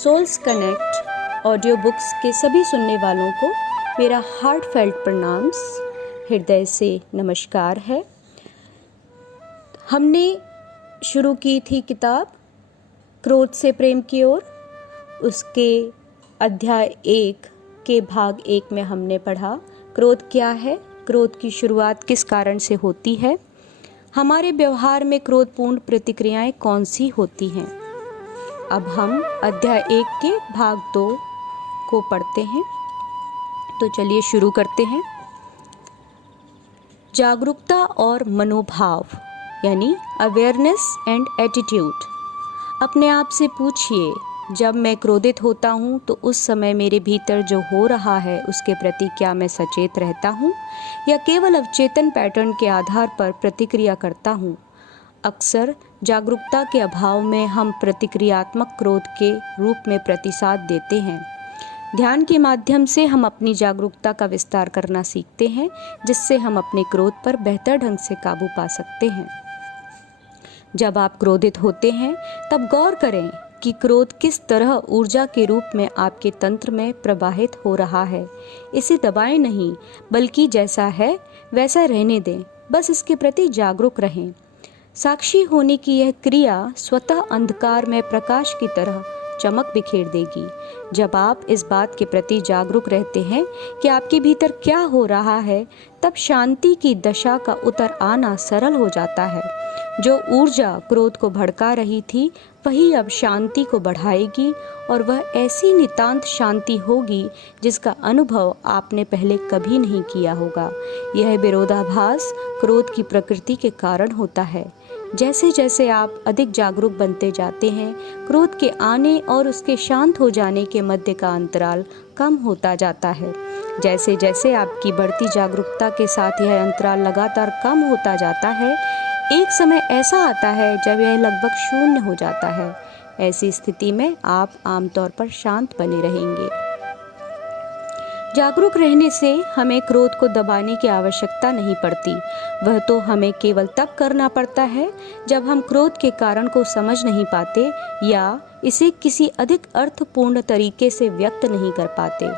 Souls connect audio books के सभी सुनने वालों को मेरा हार्टफेल्ट प्रणाम, हृदय से नमस्कार है। हमने शुरू की थी किताब क्रोध से प्रेम की ओर। उसके अध्याय 1 के भाग 1 में हमने पढ़ा क्रोध क्या है, क्रोध की शुरुआत किस कारण से होती है, हमारे व्यवहार में क्रोधपूर्ण प्रतिक्रियाएं कौन सी होती हैं। अब हम अध्याय 1 के भाग 2 को पढ़ते हैं। तो चलिए शुरू करते हैं। जागरूकता और मनोभाव यानी अवेयरनेस एंड एटीट्यूड। अपने आप से पूछिए, जब मैं क्रोधित होता हूँ तो उस समय मेरे भीतर जो हो रहा है उसके प्रति क्या मैं सचेत रहता हूँ या केवल अवचेतन पैटर्न के आधार पर प्रतिक्रिया करता हूँ। अक्सर जागरूकता के अभाव में हम प्रतिक्रियात्मक क्रोध के रूप में प्रतिसाद देते हैं। ध्यान के माध्यम से हम अपनी जागरूकता का विस्तार करना सीखते हैं, जिससे हम अपने क्रोध पर बेहतर ढंग से काबू पा सकते हैं। जब आप क्रोधित होते हैं तब गौर करें कि क्रोध किस तरह ऊर्जा के रूप में आपके तंत्र में प्रवाहित हो रहा है। इसे दबाएं नहीं, बल्कि जैसा है वैसा रहने दें। बस इसके प्रति जागरूक रहें। साक्षी होने की यह क्रिया स्वतः अंधकार में प्रकाश की तरह चमक बिखेर देगी। जब आप इस बात के प्रति जागरूक रहते हैं कि आपके भीतर क्या हो रहा है, तब शांति की दशा का उतर आना सरल हो जाता है। जो ऊर्जा क्रोध को भड़का रही थी वही अब शांति को बढ़ाएगी, और वह ऐसी नितांत शांति होगी जिसका अनुभव आपने पहले कभी नहीं किया होगा। यह विरोधाभास क्रोध की प्रकृति के कारण होता है। जैसे जैसे आप अधिक जागरूक बनते जाते हैं, क्रोध के आने और उसके शांत हो जाने के मध्य का अंतराल कम होता जाता है। जैसे जैसे आपकी बढ़ती जागरूकता के साथ यह अंतराल लगातार कम होता जाता है, एक समय ऐसा आता है जब यह लगभग शून्य हो जाता है। ऐसी स्थिति में आप आमतौर पर शांत बने रहेंगे। जागरूक रहने से हमें क्रोध को दबाने की आवश्यकता नहीं पड़ती। वह तो हमें केवल तब करना पड़ता है जब हम क्रोध के कारण को समझ नहीं पाते या इसे किसी अधिक अर्थपूर्ण तरीके से व्यक्त नहीं कर पाते।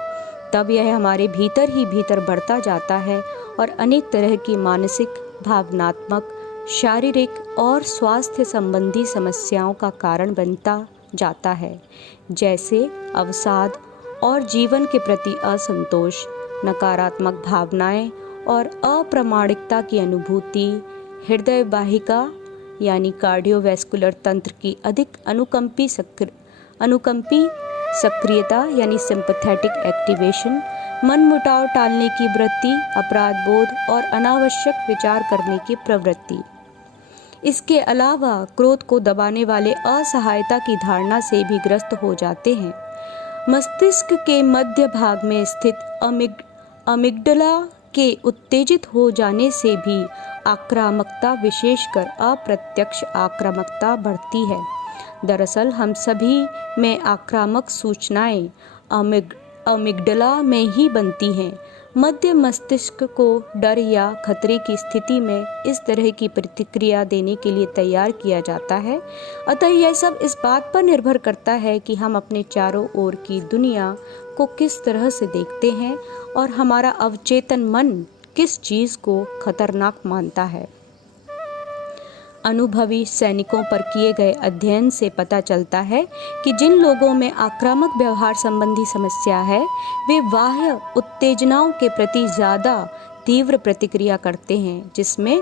तब यह हमारे भीतर ही भीतर बढ़ता जाता है और अनेक तरह की मानसिक, भावनात्मक, शारीरिक और स्वास्थ्य संबंधी समस्याओं का कारण बनता जाता है, जैसे अवसाद और जीवन के प्रति असंतोष, नकारात्मक भावनाएं और अप्रामाणिकता की अनुभूति, हृदय वाहिका यानी कार्डियोवैस्कुलर तंत्र की अधिक अनुकंपी सक्रियता यानी सिंपैथेटिक एक्टिवेशन, मनमुटाव टालने की वृत्ति, अपराध बोध और अनावश्यक विचार करने की प्रवृत्ति। इसके अलावा क्रोध को दबाने वाले असहायता की धारणा से भी ग्रस्त हो जाते हैं। मस्तिष्क के मध्य भाग में स्थित अमिग्डला के उत्तेजित हो जाने से भी आक्रामकता, विशेषकर अप्रत्यक्ष आक्रामकता बढ़ती है। दरअसल हम सभी में आक्रामक सूचनाएं अमिग्डला में ही बनती हैं। मध्य मस्तिष्क को डर या खतरे की स्थिति में इस तरह की प्रतिक्रिया देने के लिए तैयार किया जाता है। अतः यह सब इस बात पर निर्भर करता है कि हम अपने चारों ओर की दुनिया को किस तरह से देखते हैं और हमारा अवचेतन मन किस चीज़ को खतरनाक मानता है। अनुभवी सैनिकों पर किए गए अध्ययन से पता चलता है कि जिन लोगों में आक्रामक व्यवहार संबंधी समस्या है, वे बाह्य उत्तेजनाओं के प्रति ज़्यादा तीव्र प्रतिक्रिया करते हैं, जिसमें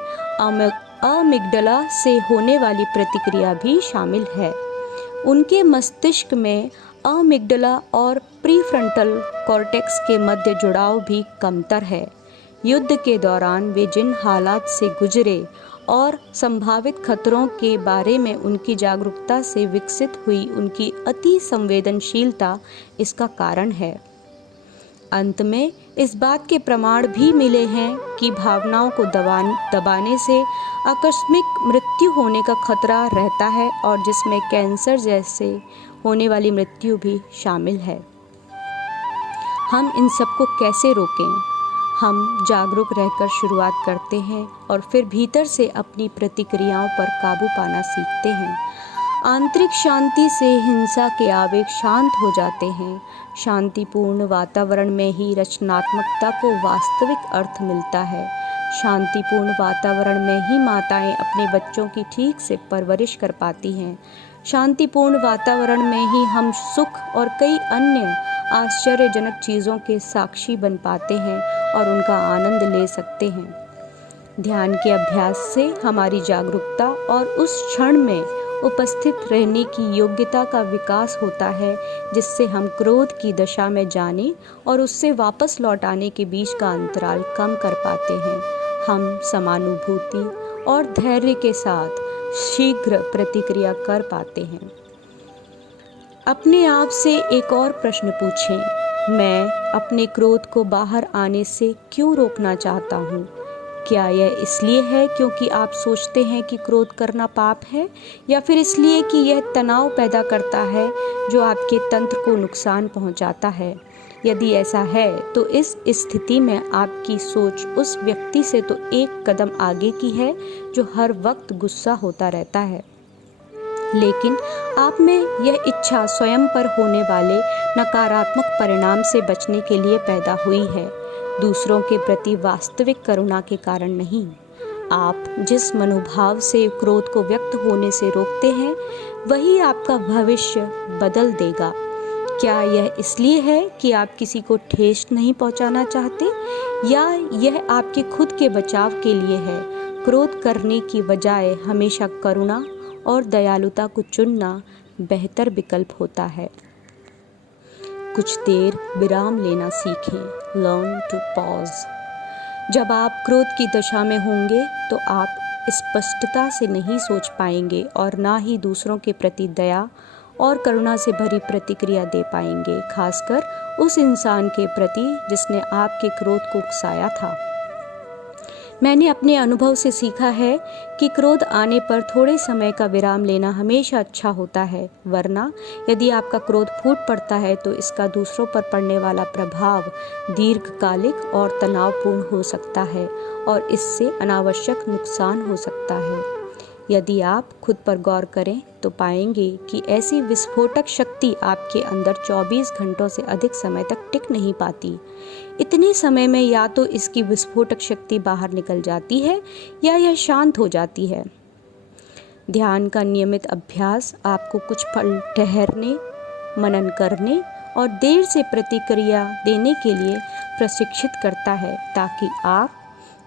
अमिग्डला से होने वाली प्रतिक्रिया भी शामिल है। उनके मस्तिष्क में अमिग्डला और प्रीफ्रंटल कॉर्टेक्स के मध्य जुड़ाव भी कमतर है। युद्ध के दौरान वे जिन हालात से गुजरे और संभावित खतरों के बारे में उनकी जागरूकता से विकसित हुई उनकी अति संवेदनशीलता इसका कारण है। अंत में इस बात के प्रमाण भी मिले हैं कि भावनाओं को दबाने से आकस्मिक मृत्यु होने का खतरा रहता है, और जिसमें कैंसर जैसे होने वाली मृत्यु भी शामिल है। हम इन सबको कैसे रोकें? हम जागरूक रहकर शुरुआत करते हैं और फिर भीतर से अपनी प्रतिक्रियाओं पर काबू पाना सीखते हैं। आंतरिक शांति से हिंसा के आवेग शांत हो जाते हैं। शांतिपूर्ण वातावरण में ही रचनात्मकता को वास्तविक अर्थ मिलता है। शांतिपूर्ण वातावरण में ही माताएं अपने बच्चों की ठीक से परवरिश कर पाती हैं। शांतिपूर्ण वातावरण में ही हम सुख और कई अन्य आश्चर्यजनक चीज़ों के साक्षी बन पाते हैं और उनका आनंद ले सकते हैं। ध्यान के अभ्यास से हमारी जागरूकता और उस क्षण में उपस्थित रहने की योग्यता का विकास होता है, जिससे हम क्रोध की दशा में जाने और उससे वापस लौट आने के बीच का अंतराल कम कर पाते हैं। हम समानुभूति और धैर्य के साथ शीघ्र प्रतिक्रिया कर पाते हैं। अपने आप से एक और प्रश्न पूछें, मैं अपने क्रोध को बाहर आने से क्यों रोकना चाहता हूँ? क्या यह इसलिए है क्योंकि आप सोचते हैं कि क्रोध करना पाप है, या फिर इसलिए कि यह तनाव पैदा करता है जो आपके तंत्र को नुकसान पहुँचाता है? यदि ऐसा है तो इस स्थिति में आपकी सोच उस व्यक्ति से तो एक कदम आगे की है जो हर वक्त गुस्सा होता रहता है, लेकिन आप में यह इच्छा स्वयं पर होने वाले नकारात्मक परिणाम से बचने के लिए पैदा हुई है, दूसरों के प्रति वास्तविक करुणा के कारण नहीं। आप जिस मनोभाव से क्रोध को व्यक्त होने से रोकते हैं, वही आपका भविष्य बदल देगा। क्या यह इसलिए है कि आप किसी को ठेस नहीं पहुंचाना चाहते, या यह आपके खुद के बचाव के लिए है? क्रोध करने की बजाय हमेशा करुणा और दयालुता को चुनना बेहतर विकल्प होता है। कुछ देर विराम लेना सीखें। Learn to pause. जब आप क्रोध की दशा में होंगे तो आप स्पष्टता से नहीं सोच पाएंगे और ना ही दूसरों के प्रति दया और करुणा से भरी प्रतिक्रिया दे पाएंगे, खासकर उस इंसान के प्रति जिसने आपके क्रोध को उकसाया था। मैंने अपने अनुभव से सीखा है कि क्रोध आने पर थोड़े समय का विराम लेना हमेशा अच्छा होता है, वरना यदि आपका क्रोध फूट पड़ता है तो इसका दूसरों पर पड़ने वाला प्रभाव दीर्घकालिक और तनावपूर्ण हो सकता है और इससे अनावश्यक नुकसान हो सकता है। यदि आप खुद पर गौर करें तो पाएंगे कि ऐसी विस्फोटक शक्ति आपके अंदर 24 घंटों से अधिक समय तक टिक नहीं पाती। इतने समय में या तो इसकी विस्फोटक शक्ति बाहर निकल जाती है या यह शांत हो जाती है। ध्यान का नियमित अभ्यास आपको कुछ पल ठहरने, मनन करने और देर से प्रतिक्रिया देने के लिए प्रशिक्षित करता है, ताकि आप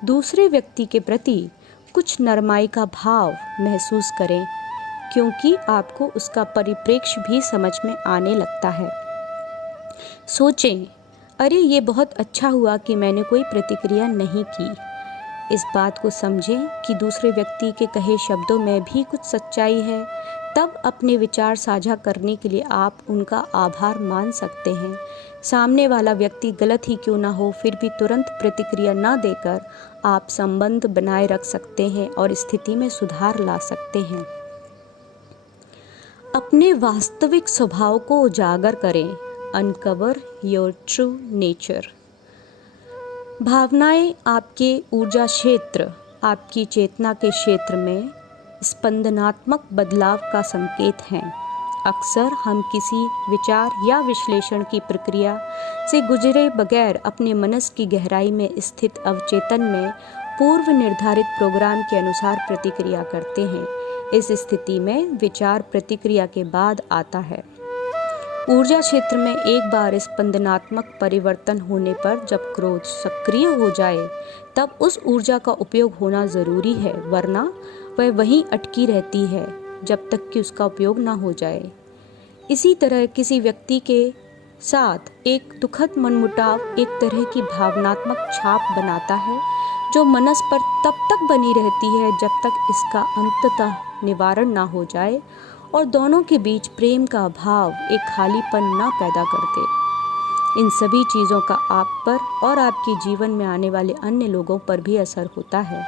दूसरे व्यक्ति के प्रति कुछ नरमाई का भाव महसूस करें, क्योंकि आपको उसका परिप्रेक्ष्य भी समझ में आने लगता है। सोचें, अरे ये बहुत अच्छा हुआ कि मैंने कोई प्रतिक्रिया नहीं की। इस बात को समझें कि दूसरे व्यक्ति के कहे शब्दों में भी कुछ सच्चाई है। तब अपने विचार साझा करने के लिए आप उनका आभार मान सकते हैं। सामने वाला व्यक्ति गलत ही क्यों ना हो, फिर भी तुरंत प्रतिक्रिया न देकर आप संबंध बनाए रख सकते हैं और स्थिति में सुधार ला सकते हैं। अपने वास्तविक स्वभाव को उजागर करें। Uncover your true nature. भावनाएं आपके ऊर्जा क्षेत्र, आपकी चेतना के क्षेत्र में स्पंदनात्मक बदलाव का संकेत हैं। अक्सर हम किसी विचार या विश्लेषण की प्रक्रिया से गुजरे बगैर अपने मनस की गहराई में स्थित अवचेतन में पूर्व निर्धारित प्रोग्राम के अनुसार प्रतिक्रिया करते हैं। इस स्थिति में विचार प्रतिक्रिया के बाद आता है। ऊर्जा क्षेत्र में एक बार स्पंदनात्मक परिवर्तन होने पर जब क्रोध सक्रिय हो जाए, तब उस ऊर्जा का उपयोग होना जरूरी है, वरना वह वहीं अटकी रहती है जब तक कि उसका उपयोग ना हो जाए। इसी तरह किसी व्यक्ति के साथ एक दुखद मनमुटाव एक तरह की भावनात्मक छाप बनाता है, जो मनस पर तब तक बनी रहती है जब तक इसका अंततः निवारण ना हो जाए और दोनों के बीच प्रेम का भाव एक खालीपन ना पैदा कर दे। इन सभी चीज़ों का आप पर और आपके जीवन में आने वाले अन्य लोगों पर भी असर होता है।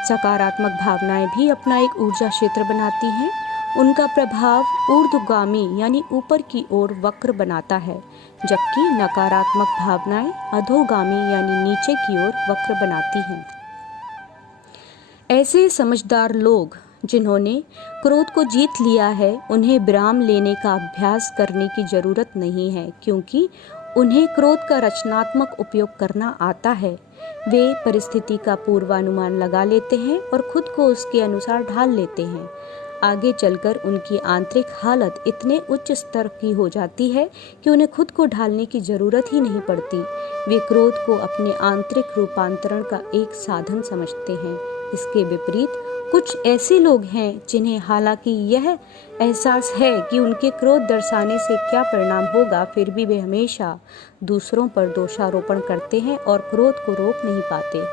सकारात्मक भावनाएं भी अपना एक ऊर्जा क्षेत्र बनाती हैं। उनका प्रभाव ऊर्ध्वगामी यानी ऊपर की ओर वक्र बनाता है, जबकि नकारात्मक भावनाएं अधोगामी यानी नीचे की ओर वक्र बनाती हैं। ऐसे समझदार लोग जिन्होंने क्रोध को जीत लिया है उन्हें विराम लेने का अभ्यास करने की ज़रूरत नहीं है, क्योंकि उन्हें क्रोध का रचनात्मक उपयोग करना आता है। वे परिस्थिति का पूर्वानुमान लगा लेते हैं और खुद को उसके अनुसार ढाल लेते हैं। आगे चलकर उनकी आंतरिक हालत इतने उच्च स्तर की हो जाती है कि उन्हें खुद को ढालने की ज़रूरत ही नहीं पड़ती। वे क्रोध को अपने आंतरिक रूपांतरण का एक साधन समझते हैं। इसके विपरीत कुछ ऐसे लोग हैं जिन्हें हालांकि यह एहसास है कि उनके क्रोध दर्शाने से क्या परिणाम होगा, फिर भी वे हमेशा दूसरों पर दोषारोपण करते हैं और क्रोध को रोक नहीं पाते।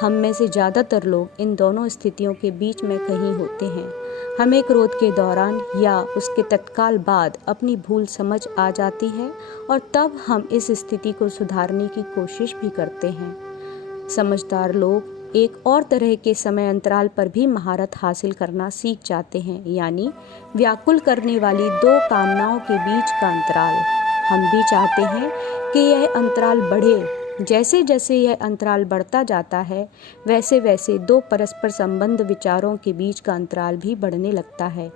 हम में से ज़्यादातर लोग इन दोनों स्थितियों के बीच में कहीं होते हैं। हमें क्रोध के दौरान या उसके तत्काल बाद अपनी भूल समझ आ जाती है और तब हम इस स्थिति को सुधारने की कोशिश भी करते हैं। समझदार लोग एक और तरह के समय अंतराल पर भी महारत हासिल करना सीख जाते हैं, यानी व्याकुल करने वाली दो कामनाओं के बीच का अंतराल। हम भी चाहते हैं कि यह अंतराल बढ़े। जैसे जैसे यह अंतराल बढ़ता जाता है वैसे वैसे दो परस्पर संबंध विचारों के बीच का अंतराल भी बढ़ने लगता है।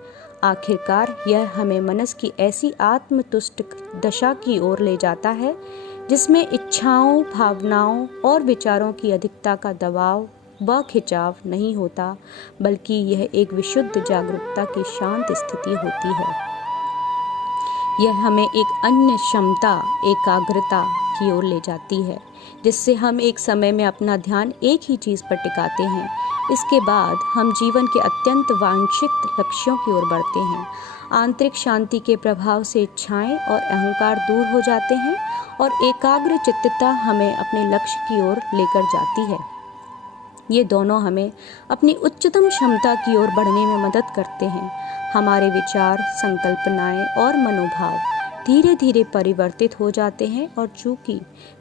आखिरकार यह हमें मनस की ऐसी आत्मतुष्ट दशा की ओर ले जाता है जिसमें इच्छाओं, भावनाओं और विचारों की अधिकता का दबाव व खिंचाव नहीं होता, बल्कि यह एक विशुद्ध जागरूकता की शांत स्थिति होती है। यह हमें एक अन्य क्षमता, एकाग्रता की ओर ले जाती है, जिससे हम एक समय में अपना ध्यान एक ही चीज़ पर टिकाते हैं। इसके बाद हम जीवन के अत्यंत वांछित लक्ष्यों की ओर बढ़ते हैं। आंतरिक शांति के प्रभाव से इच्छाएं और अहंकार दूर हो जाते हैं और एकाग्र चित्तता हमें अपने लक्ष्य की ओर लेकर जाती है। ये दोनों हमें अपनी उच्चतम क्षमता की ओर बढ़ने में मदद करते हैं। हमारे विचार, संकल्पनाएं और मनोभाव धीरे धीरे परिवर्तित हो जाते हैं और चूंकि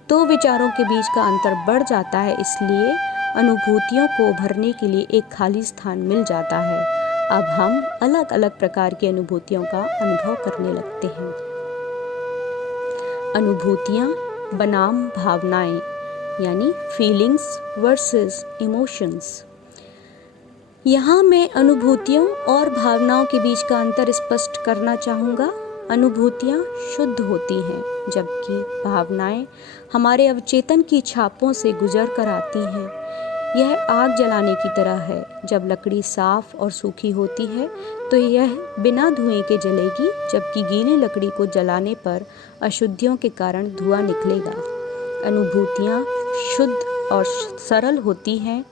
दो विचारों के बीच का अंतर बढ़ जाता है, इसलिए अनुभूतियों को भरने के लिए एक खाली स्थान मिल जाता है। अब हम अलग अलग प्रकार की अनुभूतियों का अनुभव करने लगते हैं। अनुभूतियाँ बनाम भावनाएं, यानी फीलिंग्स वर्सेस इमोशंस। यहाँ मैं अनुभूतियों और भावनाओं के बीच का अंतर स्पष्ट करना चाहूँगा। अनुभूतियाँ शुद्ध होती हैं, जबकि भावनाएं हमारे अवचेतन की छापों से गुजर कर आती हैं। यह आग जलाने की तरह है। जब लकड़ी साफ और सूखी होती है तो यह बिना धुएं के जलेगी, जबकि गीली लकड़ी को जलाने पर अशुद्धियों के कारण धुआं निकलेगा। अनुभूतियाँ शुद्ध और सरल होती हैं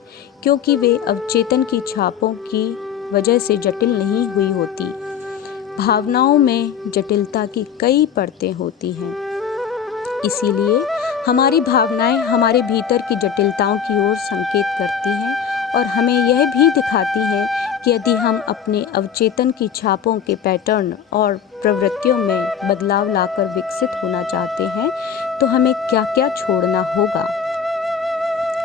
क्योंकि वे अवचेतन की छापों की वजह से जटिल नहीं हुई होती। भावनाओं में जटिलता की कई परतें होती हैं, इसीलिए हमारी भावनाएं हमारे भीतर की जटिलताओं की ओर संकेत करती हैं और हमें यह भी दिखाती हैं कि यदि हम अपने अवचेतन की छापों के पैटर्न और प्रवृत्तियों में बदलाव लाकर विकसित होना चाहते हैं तो हमें क्या क्या छोड़ना होगा।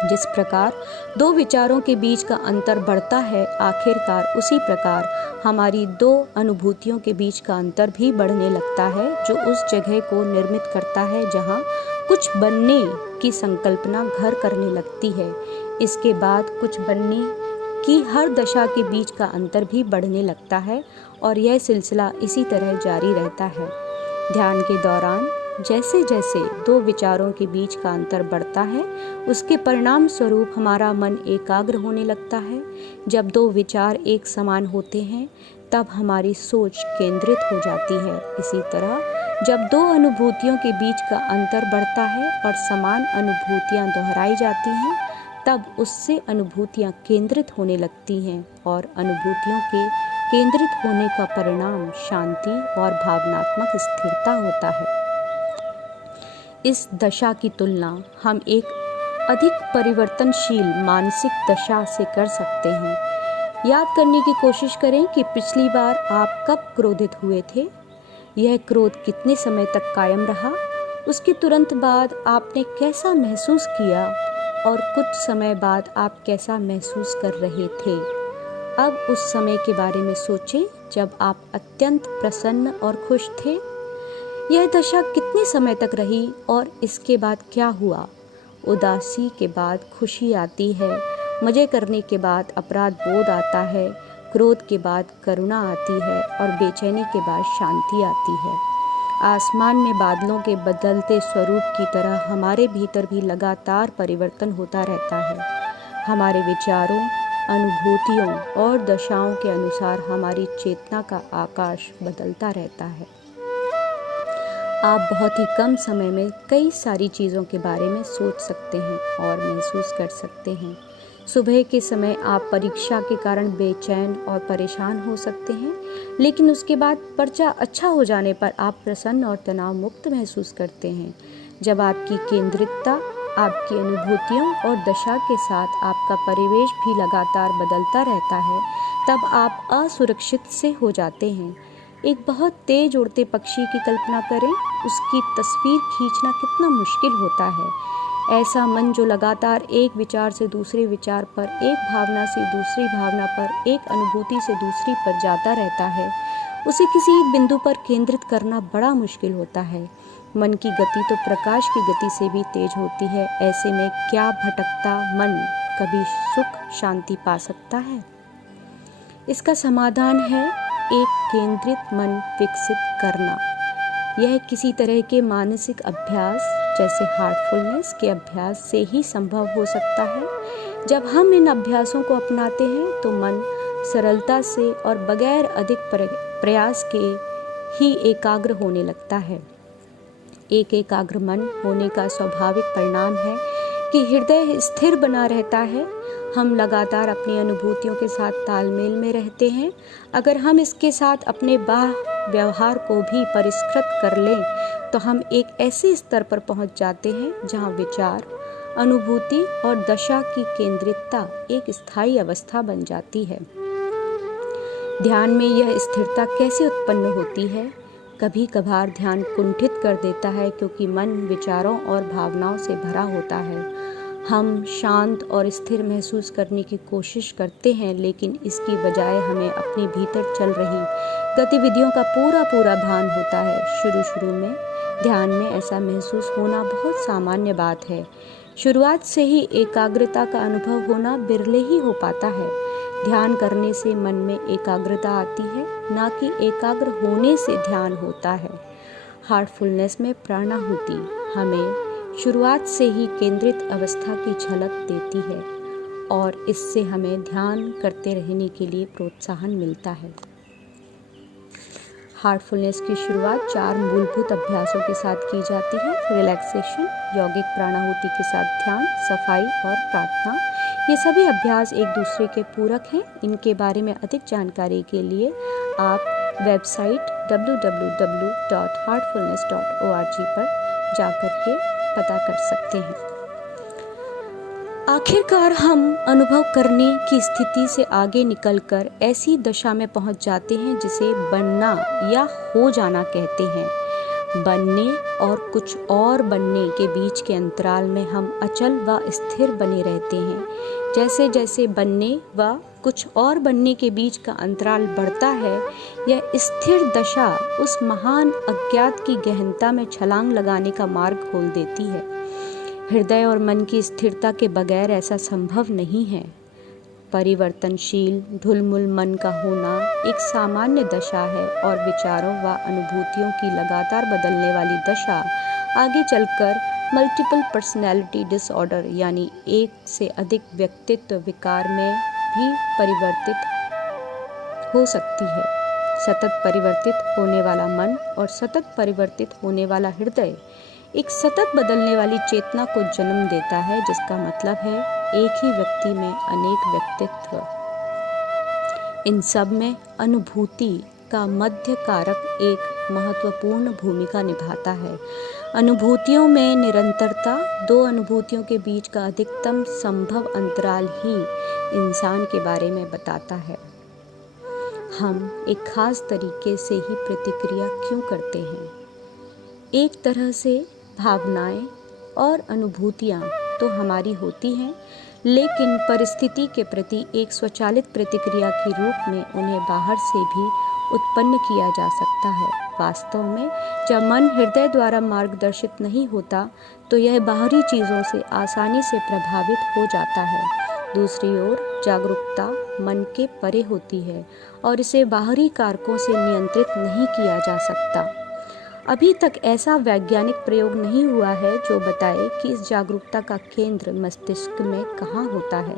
जिस प्रकार दो विचारों के बीच का अंतर बढ़ता है, आखिरकार उसी प्रकार हमारी दो अनुभूतियों के बीच का अंतर भी बढ़ने लगता है, जो उस जगह को निर्मित करता है जहाँ कुछ बनने की संकल्पना घर करने लगती है। इसके बाद कुछ बनने की हर दशा के बीच का अंतर भी बढ़ने लगता है और यह सिलसिला इसी तरह जारी रहता है। ध्यान के दौरान जैसे जैसे दो विचारों के बीच का अंतर बढ़ता है, उसके परिणाम स्वरूप हमारा मन एकाग्र होने लगता है। जब दो विचार एक समान होते हैं तब हमारी सोच केंद्रित हो जाती है। इसी तरह जब दो अनुभूतियों के बीच का अंतर बढ़ता है और समान अनुभूतियाँ दोहराई जाती हैं, तब उससे अनुभूतियाँ केंद्रित होने लगती हैं और अनुभूतियों के केंद्रित होने का परिणाम शांति और भावनात्मक स्थिरता होता है। इस दशा की तुलना हम एक अधिक परिवर्तनशील मानसिक दशा से कर सकते हैं। याद करने की कोशिश करें कि पिछली बार आप कब क्रोधित हुए थे। यह क्रोध कितने समय तक कायम रहा, उसके तुरंत बाद आपने कैसा महसूस किया और कुछ समय बाद आप कैसा महसूस कर रहे थे। अब उस समय के बारे में सोचें जब आप अत्यंत प्रसन्न और खुश थे। यह दशा कितने समय तक रही और इसके बाद क्या हुआ। उदासी के बाद खुशी आती है, मज़े करने के बाद अपराध बोध आता है, क्रोध के बाद करुणा आती है और बेचैनी के बाद शांति आती है। आसमान में बादलों के बदलते स्वरूप की तरह हमारे भीतर भी लगातार परिवर्तन होता रहता है। हमारे विचारों, अनुभूतियों और दशाओं के अनुसार हमारी चेतना का आकाश बदलता रहता है। आप बहुत ही कम समय में कई सारी चीज़ों के बारे में सोच सकते हैं और महसूस कर सकते हैं। सुबह के समय आप परीक्षा के कारण बेचैन और परेशान हो सकते हैं, लेकिन उसके बाद पर्चा अच्छा हो जाने पर आप प्रसन्न और तनाव मुक्त महसूस करते हैं। जब आपकी केंद्रितता, आपकी अनुभूतियों और दशा के साथ आपका परिवेश भी लगातार बदलता रहता है, तब आप असुरक्षित से हो जाते हैं। एक बहुत तेज उड़ते पक्षी की कल्पना करें, उसकी तस्वीर खींचना कितना मुश्किल होता है। ऐसा मन जो लगातार एक विचार से दूसरे विचार पर, एक भावना से दूसरी भावना पर, एक अनुभूति से दूसरी पर जाता रहता है, उसे किसी एक बिंदु पर केंद्रित करना बड़ा मुश्किल होता है। मन की गति तो प्रकाश की गति से भी तेज होती है। ऐसे में क्या भटकता मन कभी सुख शांति पा सकता है? इसका समाधान है एक केंद्रित मन विकसित करना। यह किसी तरह के मानसिक अभ्यास जैसे हार्टफुलनेस के अभ्यास से ही संभव हो सकता है। जब हम इन अभ्यासों को अपनाते हैं तो मन सरलता से और बगैर अधिक प्रयास के ही एकाग्र होने लगता है। एक एकाग्र मन होने का स्वाभाविक परिणाम है कि हृदय स्थिर बना रहता है। हम लगातार अपनी अनुभूतियों के साथ तालमेल में रहते हैं। अगर हम इसके साथ अपने बाह्य व्यवहार को भी परिष्कृत कर लें तो हम एक ऐसे स्तर पर पहुंच जाते हैं जहां विचार, अनुभूति और दशा की केंद्रितता एक स्थायी अवस्था बन जाती है। ध्यान में यह स्थिरता कैसे उत्पन्न होती है? कभी कभार ध्यान कुंठित कर देता है क्योंकि मन विचारों और भावनाओं से भरा होता है। हम शांत और स्थिर महसूस करने की कोशिश करते हैं, लेकिन इसकी बजाय हमें अपने भीतर चल रही गतिविधियों का पूरा भान होता है। शुरू में ध्यान में ऐसा महसूस होना बहुत सामान्य बात है। शुरुआत से ही एकाग्रता का अनुभव होना बिरले ही हो पाता है। ध्यान करने से मन में एकाग्रता आती है, ना कि एकाग्र होने से ध्यान होता है। हार्टफुलनेस में प्राणाहुति हमें शुरुआत से ही केंद्रित अवस्था की झलक देती है और इससे हमें ध्यान करते रहने के लिए प्रोत्साहन मिलता है। हार्टफुलनेस की शुरुआत 4 मूलभूत अभ्यासों के साथ की जाती है: रिलैक्सेशन, यौगिक प्राणाहुति के साथ ध्यान, सफाई और प्रार्थना। ये सभी अभ्यास एक दूसरे के पूरक हैं। इनके बारे में अधिक जानकारी के लिए आप वेबसाइट www.heartfulness.org पर जाकर के पता कर सकते हैं। आखिरकार हम अनुभव करने की स्थिति से आगे निकलकर ऐसी दशा में पहुंच जाते हैं जिसे बनना या हो जाना कहते हैं। बनने और कुछ और बनने के बीच के अंतराल में हम अचल व स्थिर बने रहते हैं। जैसे जैसे बनने व कुछ और बनने के बीच का अंतराल बढ़ता है, यह स्थिर दशा उस महान अज्ञात की गहनता में छलांग लगाने का मार्ग खोल देती है। हृदय और मन की स्थिरता के बगैर ऐसा संभव नहीं है। परिवर्तनशील ढुलमुल मन का होना एक सामान्य दशा है और विचारों व अनुभूतियों की लगातार बदलने वाली दशा आगे चलकर मल्टीपल पर्सनैलिटी डिसऑर्डर यानी एक से अधिक व्यक्तित्व विकार में भी परिवर्तित हो सकती है। सतत परिवर्तित होने वाला मन और सतत परिवर्तित होने वाला हृदय एक सतत बदलने वाली चेतना को जन्म देता है, जिसका मतलब है एक ही व्यक्ति में अनेक व्यक्तित्व। इन सब में अनुभूति का मध्य कारक एक महत्वपूर्ण भूमिका निभाता है। अनुभूतियों में निरंतरता, 2 अनुभूतियों के बीच का अधिकतम संभव अंतराल ही इंसान के बारे में बताता है। हम एक खास तरीके से ही प्रतिक्रिया क्यों करते हैं? एक तरह से भावनाएं और अनुभूतियां तो हमारी होती हैं, लेकिन परिस्थिति के प्रति एक स्वचालित प्रतिक्रिया के रूप में उन्हें बाहर से भी उत्पन्न किया जा सकता है। वास्तव में जब मन हृदय द्वारा मार्गदर्शित नहीं होता तो यह बाहरी चीज़ों से आसानी से प्रभावित हो जाता है। दूसरी ओर जागरूकता मन के परे होती है और इसे बाहरी कारकों से नियंत्रित नहीं किया जा सकता। अभी तक ऐसा वैज्ञानिक प्रयोग नहीं हुआ है जो बताए कि इस जागरूकता का केंद्र मस्तिष्क में कहाँ होता है।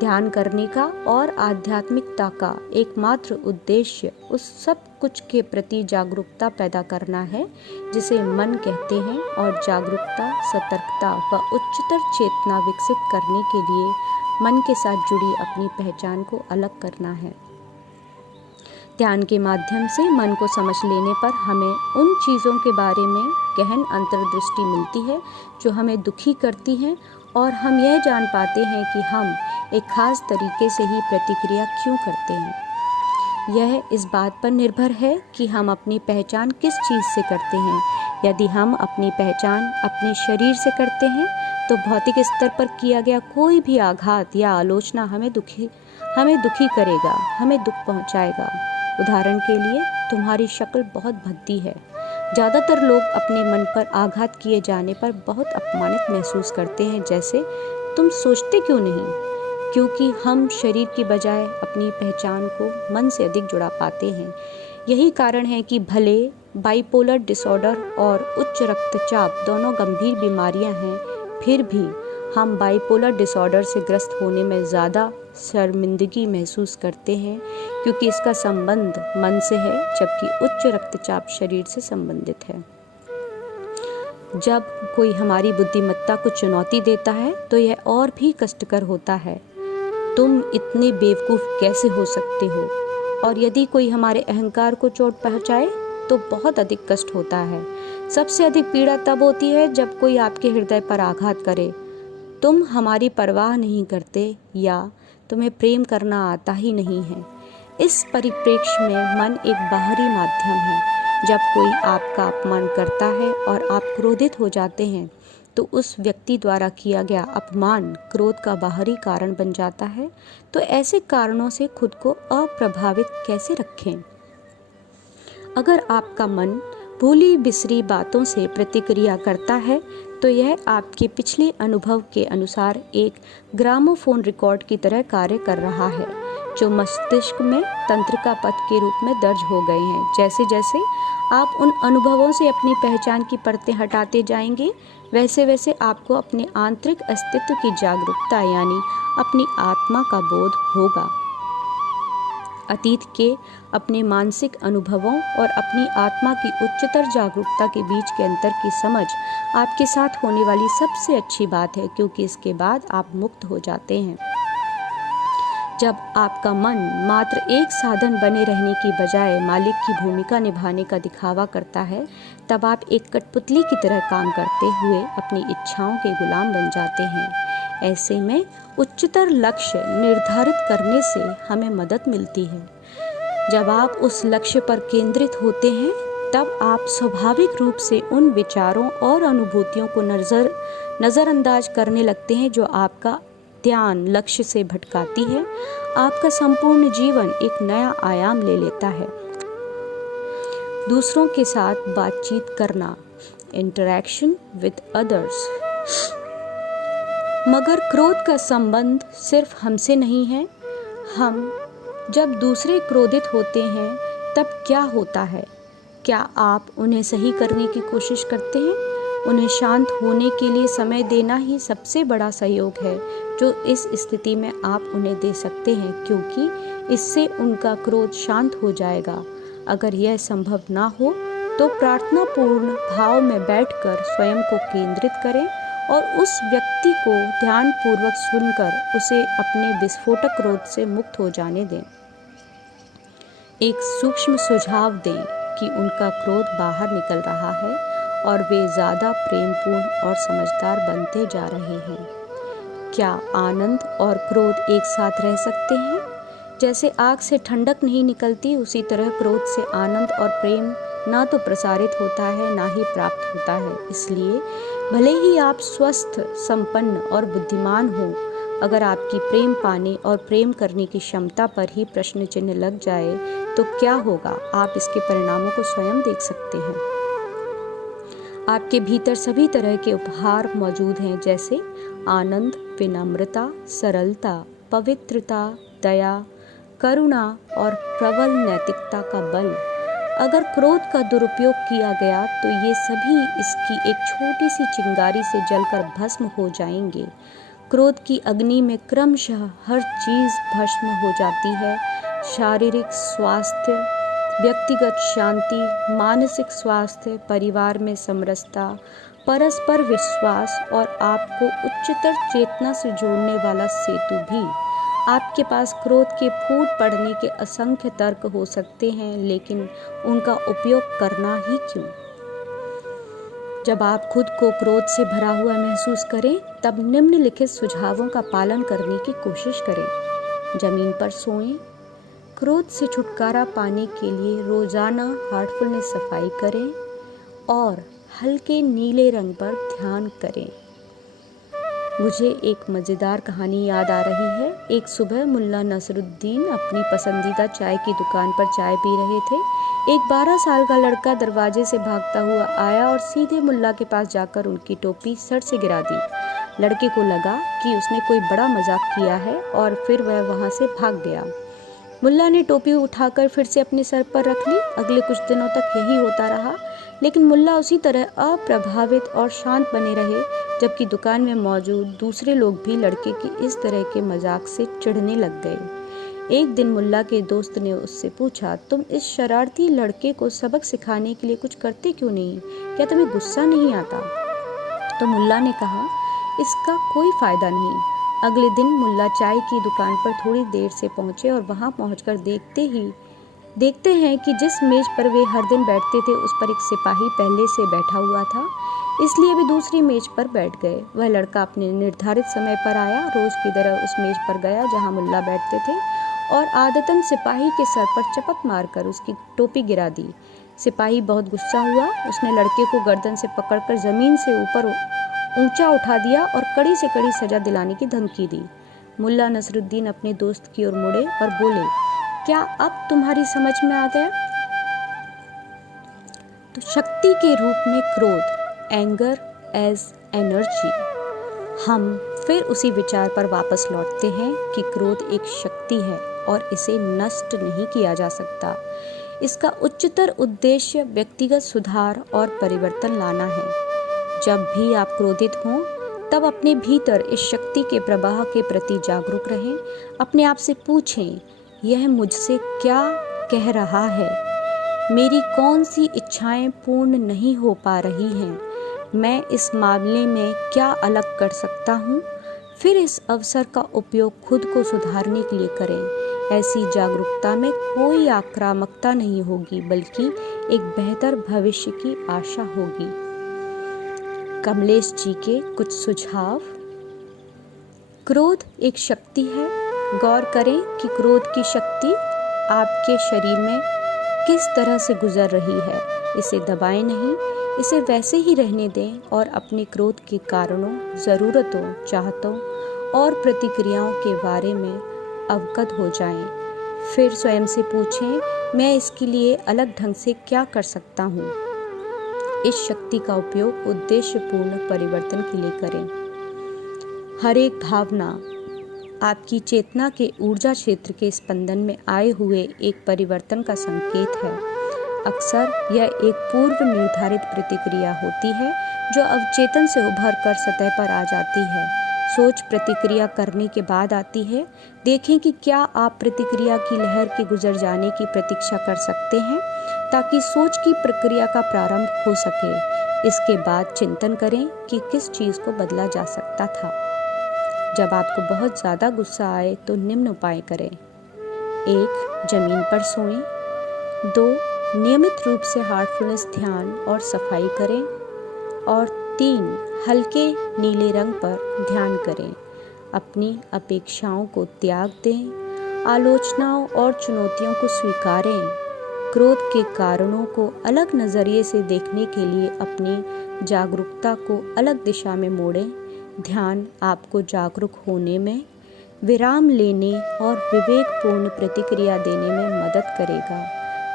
ध्यान करने का और आध्यात्मिकता का एकमात्र उद्देश्य उस सब कुछ के प्रति जागरूकता पैदा करना है जिसे मन कहते हैं, और जागरूकता, सतर्कता व उच्चतर चेतना विकसित करने के लिए मन के साथ जुड़ी अपनी पहचान को अलग करना है। ध्यान के माध्यम से मन को समझ लेने पर हमें उन चीज़ों के बारे में गहन अंतर्दृष्टि मिलती है जो हमें दुखी करती हैं, और हम यह जान पाते हैं कि हम एक खास तरीके से ही प्रतिक्रिया क्यों करते हैं। यह इस बात पर निर्भर है कि हम अपनी पहचान किस चीज़ से करते हैं। यदि हम अपनी पहचान अपने शरीर से करते हैं तो भौतिक स्तर पर किया गया कोई भी आघात या आलोचना हमें दुखी करेगा, हमें दुख पहुंचाएगा। उदाहरण के लिए, तुम्हारी शक्ल बहुत भद्दी है। ज़्यादातर लोग अपने मन पर आघात किए जाने पर बहुत अपमानित महसूस करते हैं, जैसे तुम सोचते क्यों नहीं, क्योंकि हम शरीर की बजाय अपनी पहचान को मन से अधिक जुड़ा पाते हैं। यही कारण है कि भले बाइपोलर डिसऑर्डर और उच्च रक्तचाप दोनों गंभीर बीमारियां हैं, फिर भी हम बाइपोलर डिसऑर्डर से ग्रस्त होने में ज़्यादा शर्मिंदगी महसूस करते हैं, क्योंकि इसका संबंध मन से है, जबकि उच्च रक्तचाप शरीर से संबंधित है। जब कोई हमारी बुद्धिमत्ता को चुनौती देता है तो यह और भी कष्टकर होता है। तुम इतने बेवकूफ़ कैसे हो सकते हो? और यदि कोई हमारे अहंकार को चोट पहुंचाए तो बहुत अधिक कष्ट होता है। सबसे अधिक पीड़ा तब होती है जब कोई आपके हृदय पर आघात करे। तुम हमारी परवाह नहीं करते या तुम्हें प्रेम करना आता ही नहीं है। इस परिप्रेक्ष्य में मन एक बाहरी माध्यम है। जब कोई आपका अपमान करता है और आप क्रोधित हो जाते हैं तो उस व्यक्ति द्वारा किया गया अपमान क्रोध का बाहरी कारण बन जाता है। तो ऐसे कारणों से खुद को अप्रभावित कैसे रखें? अगर आपका मन भूली बिसरी बातों से प्रतिक्रिया करता है तो यह आपके पिछले अनुभव के अनुसार एक ग्रामोफोन रिकॉर्ड की तरह कार्य कर रहा है, जो मस्तिष्क में तंत्रिका पथ के रूप में दर्ज हो गए हैं। जैसे जैसे आप उन अनुभवों से अपनी पहचान की परतें हटाते जाएंगे, वैसे वैसे आपको अपने आंतरिक अस्तित्व की जागरूकता यानी अपनी आत्मा का बोध होगा। अतीत के अपने मानसिक अनुभवों और अपनी आत्मा की उच्चतर जागरूकता के बीच के अंतर की समझ आपके साथ होने वाली सबसे अच्छी बात है, क्योंकि इसके बाद आप मुक्त हो जाते हैं। जब आपका मन मात्र एक साधन बने रहने की बजाय मालिक की भूमिका निभाने का दिखावा करता है, तब आप एक कठपुतली की तरह काम करते हुए अपनी इच्छाओं के गुलाम बन जाते हैं। ऐसे में उच्चतर लक्ष्य निर्धारित करने से हमें मदद मिलती है। जब आप उस लक्ष्य पर केंद्रित होते हैं, तब आप स्वाभाविक रूप से उन विचारों और अनुभूतियों को नज़रअंदाज करने लगते हैं जो आपका ध्यान लक्ष्य से भटकाती है। आपका संपूर्ण जीवन एक नया आयाम ले लेता है। दूसरों के साथ बातचीत करना, इंटरैक्शन विद अदर्स। मगर क्रोध का संबंध सिर्फ हमसे नहीं है। हम जब दूसरे क्रोधित होते हैं तब क्या होता है? क्या आप उन्हें सही करने की कोशिश करते हैं? उन्हें शांत होने के लिए समय देना ही सबसे बड़ा सहयोग है जो इस स्थिति में आप उन्हें दे सकते हैं, क्योंकि इससे उनका क्रोध शांत हो जाएगा। अगर यह संभव ना हो तो प्रार्थनापूर्ण भाव में बैठकर स्वयं को केंद्रित करें और उस व्यक्ति को ध्यानपूर्वक सुनकर उसे अपने विस्फोटक क्रोध से मुक्त हो जाने दें। एक सूक्ष्म सुझाव दें कि उनका क्रोध बाहर निकल रहा है और वे ज़्यादा प्रेमपूर्ण और समझदार बनते जा रहे हैं। क्या आनंद और क्रोध एक साथ रह सकते हैं? जैसे आग से ठंडक नहीं निकलती, उसी तरह क्रोध से आनंद और प्रेम ना तो प्रसारित होता है ना ही प्राप्त होता है। इसलिए भले ही आप स्वस्थ, संपन्न और बुद्धिमान हो, अगर आपकी प्रेम पाने और प्रेम करने की क्षमता पर ही प्रश्न चिन्ह लग जाए तो क्या होगा? आप इसके परिणामों को स्वयं देख सकते हैं। आपके भीतर सभी तरह के उपहार मौजूद हैं, जैसे आनंद, विनम्रता, सरलता, पवित्रता, दया, करुणा और प्रबल नैतिकता का बल। अगर क्रोध का दुरुपयोग किया गया तो ये सभी इसकी एक छोटी सी चिंगारी से जलकर भस्म हो जाएंगे। क्रोध की अग्नि में क्रमशः हर चीज़ भस्म हो जाती है। शारीरिक स्वास्थ्य, व्यक्तिगत शांति, मानसिक स्वास्थ्य, परिवार में समरसता, परस्पर विश्वास और आपको उच्चतर चेतना से जोड़ने वाला सेतु भी। आपके पास क्रोध के फूट पड़ने के असंख्य तर्क हो सकते हैं, लेकिन उनका उपयोग करना ही क्यों? जब आप खुद को क्रोध से भरा हुआ महसूस करें, तब निम्नलिखित सुझावों का पालन करने की कोशिश करें। जमीन पर सोएं। क्रोध से छुटकारा पाने के लिए रोजाना हार्टफुलनेस सफाई करें और हल्के नीले रंग पर ध्यान करें। मुझे एक मज़ेदार कहानी याद आ रही है। एक सुबह मुल्ला नसरुद्दीन अपनी पसंदीदा चाय की दुकान पर चाय पी रहे थे। एक 12 साल का लड़का दरवाजे से भागता हुआ आया और सीधे मुल्ला के पास जाकर उनकी टोपी सर से गिरा दी। लड़के को लगा कि उसने कोई बड़ा मजाक किया है और फिर वह वहाँ से भाग गया। मुल्ला ने टोपी उठाकर फिर से अपने सर पर रख ली। अगले कुछ दिनों तक यही होता रहा, लेकिन मुल्ला उसी तरह अप्रभावित और शांत बने रहे, जबकि दुकान में मौजूद दूसरे लोग भी लड़के की इस तरह के मजाक से चिढ़ने लग गए। एक दिन मुल्ला के दोस्त ने उससे पूछा, तुम इस शरारती लड़के को सबक सिखाने के लिए कुछ करते क्यों नहीं? क्या तुम्हें गुस्सा नहीं आता? तो मुल्ला ने कहा, इसका कोई फायदा नहीं। अगले दिन मुल्ला चाय की दुकान पर थोड़ी देर से पहुंचे और वहां पहुंचकर देखते हैं कि जिस मेज पर वे हर दिन बैठते थे उस पर एक सिपाही पहले से बैठा हुआ था, इसलिए वे दूसरी मेज पर बैठ गए। वह लड़का अपने निर्धारित समय पर आया, रोज की तरह उस मेज पर गया जहां मुल्ला बैठते थे और आदतन सिपाही के सर पर चपत मारकर उसकी टोपी गिरा दी। सिपाही बहुत गुस्सा हुआ। उसने लड़के को गर्दन से पकड़कर जमीन से ऊपर ऊंचा उठा दिया और कड़ी से कड़ी सजा दिलाने की धमकी दी। मुल्ला नसरुद्दीन अपने दोस्त की ओर मुड़े और बोले, क्या अब तुम्हारी समझ में आ गया? तो शक्ति के रूप में क्रोध, एंगर एज एनर्जी। हम फिर उसी विचार पर वापस लौटते हैं कि क्रोध एक शक्ति है और इसे नष्ट नहीं किया जा सकता। इसका उच्चतर उद्देश्य व्यक्तिगत सुधार और परिवर्तन लाना है। जब भी आप क्रोधित हों, तब अपने भीतर इस शक्ति के प्रवाह के प्रति जागरूक रहें। अपने आप से पूछें, यह मुझसे क्या कह रहा है? मेरी कौन सी इच्छाएं पूर्ण नहीं हो पा रही हैं? मैं इस मामले में क्या अलग कर सकता हूँ? फिर इस अवसर का उपयोग खुद को सुधारने के लिए करें। ऐसी जागरूकता में कोई आक्रामकता नहीं होगी, बल्कि एक बेहतर भविष्य की आशा होगी। कमलेश जी के कुछ सुझाव। क्रोध एक शक्ति है। गौर करें कि क्रोध की शक्ति आपके शरीर में किस तरह से गुजर रही है। इसे दबाएं नहीं, इसे वैसे ही रहने दें और अपने क्रोध के कारणों, ज़रूरतों, चाहतों और प्रतिक्रियाओं के बारे में अवगत हो जाएं। फिर स्वयं से पूछें, मैं इसके लिए अलग ढंग से क्या कर सकता हूँ? इस शक्ति का उपयोग उद्देश्यपूर्ण परिवर्तन के लिए करें। हर एक भावना आपकी चेतना के ऊर्जा क्षेत्र के स्पंदन में आए हुए एक परिवर्तन का संकेत है। अक्सर यह एक पूर्व निर्धारित प्रतिक्रिया होती है जो अवचेतन से उभर कर सतह पर आ जाती है। सोच प्रतिक्रिया करने के बाद आती है। देखें कि क्या आप प्रतिक्रिया की लहर के गुजर जाने की प्रतीक्षा कर सकते हैं ताकि सोच की प्रक्रिया का प्रारंभ हो सके। इसके बाद चिंतन करें कि किस चीज़ को बदला जा सकता था। जब आपको बहुत ज़्यादा गुस्सा आए तो निम्न उपाय करें। 1. जमीन पर सोएं। 2. नियमित रूप से हार्टफुलनेस ध्यान और सफाई करें। और 3. हल्के नीले रंग पर ध्यान करें। अपनी अपेक्षाओं को त्याग दें। आलोचनाओं और चुनौतियों को स्वीकारें। क्रोध के कारणों को अलग नज़रिए से देखने के लिए अपनी जागरूकता को अलग दिशा में मोड़ें। ध्यान आपको जागरूक होने में, विराम लेने और विवेकपूर्ण प्रतिक्रिया देने में मदद करेगा।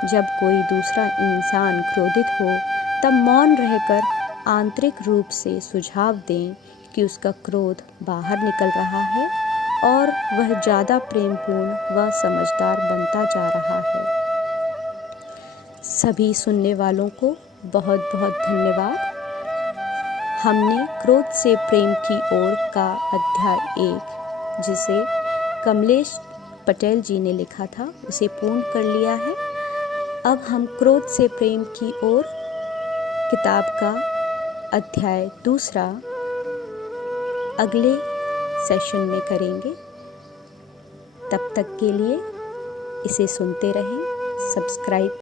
जब कोई दूसरा इंसान क्रोधित हो, तब मौन रहकर आंतरिक रूप से सुझाव दें कि उसका क्रोध बाहर निकल रहा है और वह ज़्यादा प्रेमपूर्ण व समझदार बनता जा रहा है। सभी सुनने वालों को बहुत बहुत धन्यवाद। हमने क्रोध से प्रेम की ओर का अध्याय 1, जिसे कमलेश पटेल जी ने लिखा था, उसे पूर्ण कर लिया है। अब हम क्रोध से प्रेम की ओर किताब का अध्याय 2 अगले सेशन में करेंगे। तब तक के लिए इसे सुनते रहें, सब्सक्राइब